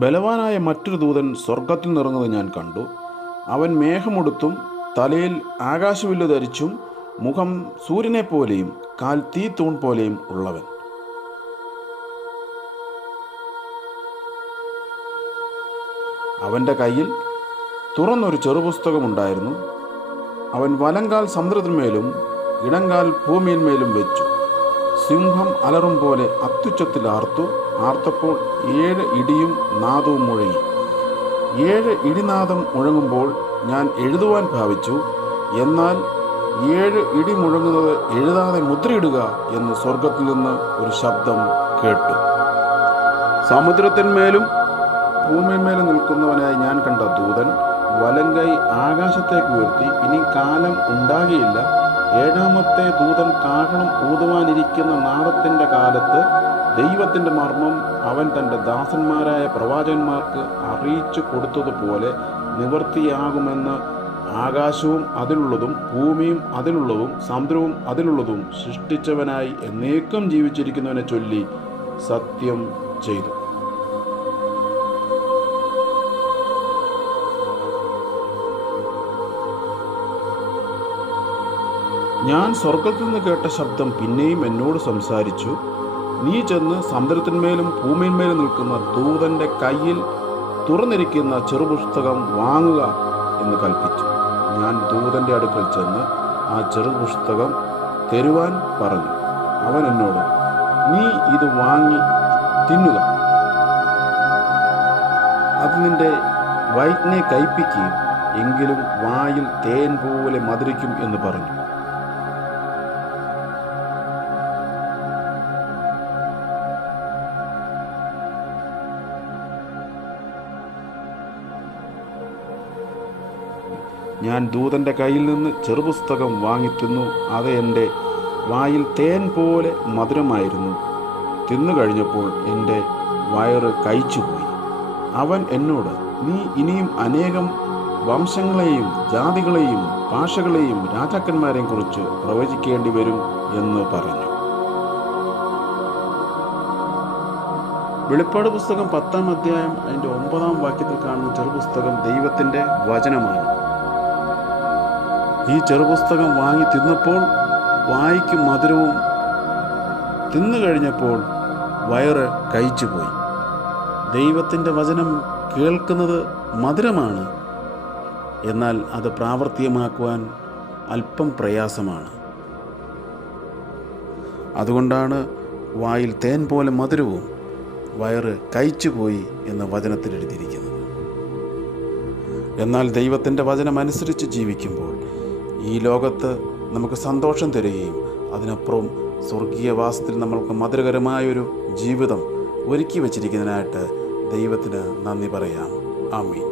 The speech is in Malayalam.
ബലവാനായ മറ്റൊരു ദൂതൻ സ്വർഗത്തിൽ നിറങ്ങുന്നത് ഞാൻ കണ്ടു. അവൻ മേഘമുടുത്തും തലയിൽ ആകാശവില്ല് ധരിച്ചും മുഖം സൂര്യനെപ്പോലെയും കാൽ തീത്തൂൺ പോലെയും ഉള്ളവൻ. അവൻ്റെ കയ്യിൽ തുറന്നൊരു ചെറുപുസ്തകമുണ്ടായിരുന്നു. അവൻ വലങ്കാൽ സമുദ്രത്തിന്മേലും ഇടങ്കാൽ ഭൂമിയിന്മേലും വെച്ചു. സിംഹം അലറും പോലെ അത്യുച്ചത്തിൽ ആർത്തപ്പോൾ 7 ഇടിയും നാദവും മുഴങ്ങി. 7 ഇടിനാദം മുഴങ്ങുമ്പോൾ ഞാൻ എഴുതുവാൻ ഭാവിച്ചു. എന്നാൽ 7 ഇടി മുഴങ്ങുന്നത് എഴുതാതെ മുദ്രയിടുക എന്ന് സ്വർഗത്തിൽ നിന്ന് ഒരു ശബ്ദം കേട്ടു. സമുദ്രത്തിന്മേലും ഭൂമിന്മേലും നിൽക്കുന്നവനായി ഞാൻ കണ്ട ദൂതൻ വലങ്കൈ ആകാശത്തേക്ക് ഉയർത്തി, ഇനി കാലം ഉണ്ടാകുകയില്ല, 7-ാമത്തെ ദൂതൻ കാഹളം ഊതുവാനിരിക്കുന്ന നാദത്തിൻ്റെ കാലത്ത് ദൈവത്തിൻ്റെ മർമ്മം അവൻ തൻ്റെ ദാസന്മാരായ പ്രവാചകന്മാർക്ക് അറിയിച്ചു കൊടുത്തതുപോലെ നിവൃത്തിയാകുമെന്ന് ആകാശവും അതിലുള്ളതും ഭൂമിയും അതിലുള്ളതും സമുദ്രവും അതിലുള്ളതും സൃഷ്ടിച്ചവനായി എന്നേക്കും ജീവിച്ചിരിക്കുന്നവനെ ചൊല്ലി സത്യം ചെയ്തു. ഞാൻ സ്വർഗത്തിൽ നിന്ന് കേട്ട ശബ്ദം പിന്നെയും എന്നോട് സംസാരിച്ചു. നീ ചെന്ന് സമുദ്രത്തിന്മേലും ഭൂമിയിന്മേലും നിൽക്കുന്ന ദൂതൻ്റെ കയ്യിൽ തുറന്നിരിക്കുന്ന ചെറുപുസ്തകം വാങ്ങുക എന്ന് കൽപ്പിച്ചു. ഞാൻ ദൂതൻ്റെ അടുക്കൽ ചെന്ന് ആ ചെറുപുസ്തകം തരുവാൻ പറഞ്ഞു. അവൻ എന്നോട്, നീ ഇത് വാങ്ങി തിന്നുക, അത് നിന്റെ വയറ്റിനെ കയ്പിക്കുകയും എങ്കിലും വായിൽ തേൻ പോലെ മധുരിക്കും എന്ന് പറഞ്ഞു. ഞാൻ ദൂതൻ്റെ കയ്യിൽ നിന്ന് ചെറുപുസ്തകം വാങ്ങി തിന്നു. അത് എൻ്റെ വായിൽ തേൻ പോലെ മധുരമായിരുന്നു. തിന്നു കഴിഞ്ഞപ്പോൾ എൻ്റെ വയറ് കയിച്ചുപോയി. അവൻ എന്നോട്, നീ ഇനിയും അനേകം വംശങ്ങളെയും ജാതികളെയും ഭാഷകളെയും രാജാക്കന്മാരെയും കുറിച്ച് പ്രവചിക്കേണ്ടി വരും എന്ന് പറഞ്ഞു. വെളിപ്പാട് പുസ്തകം 10-ാം അധ്യായം അതിൻ്റെ 9-ാം വാക്യത്തിൽ കാണുന്ന ചെറുപുസ്തകം ദൈവത്തിൻ്റെ വചനമാണ്. ഈ ചെറുപുസ്തകം വാങ്ങി തിന്നപ്പോൾ വായ്ക്ക് മധുരവും, തിന്നു കഴിഞ്ഞപ്പോൾ വയറ് കയിച്ചുപോയി. ദൈവത്തിൻ്റെ വചനം കേൾക്കുന്നത് മധുരമാണ്, എന്നാൽ അത് പ്രാവർത്തികമാക്കുവാൻ അല്പം പ്രയാസമാണ്. അതുകൊണ്ടാണ് വായിൽ തേൻ പോലെ മധുരവും വയറ് കയിച്ചുപോയി എന്ന് വചനത്തിൽ എഴുതിയിരിക്കുന്നത്. എന്നാൽ ദൈവത്തിൻ്റെ വചനം അനുസരിച്ച് ജീവിക്കുമ്പോൾ ഈ ലോകത്ത് നമുക്ക് സന്തോഷം തരികയും അതിനപ്പുറം സ്വർഗീയവാസത്തിൽ നമ്മൾക്ക് മധുരകരമായൊരു ജീവിതം ഒരുക്കി വച്ചിരിക്കുന്നതിനായിട്ട് ദൈവത്തിന് നന്ദി പറയാം. ആമീൻ.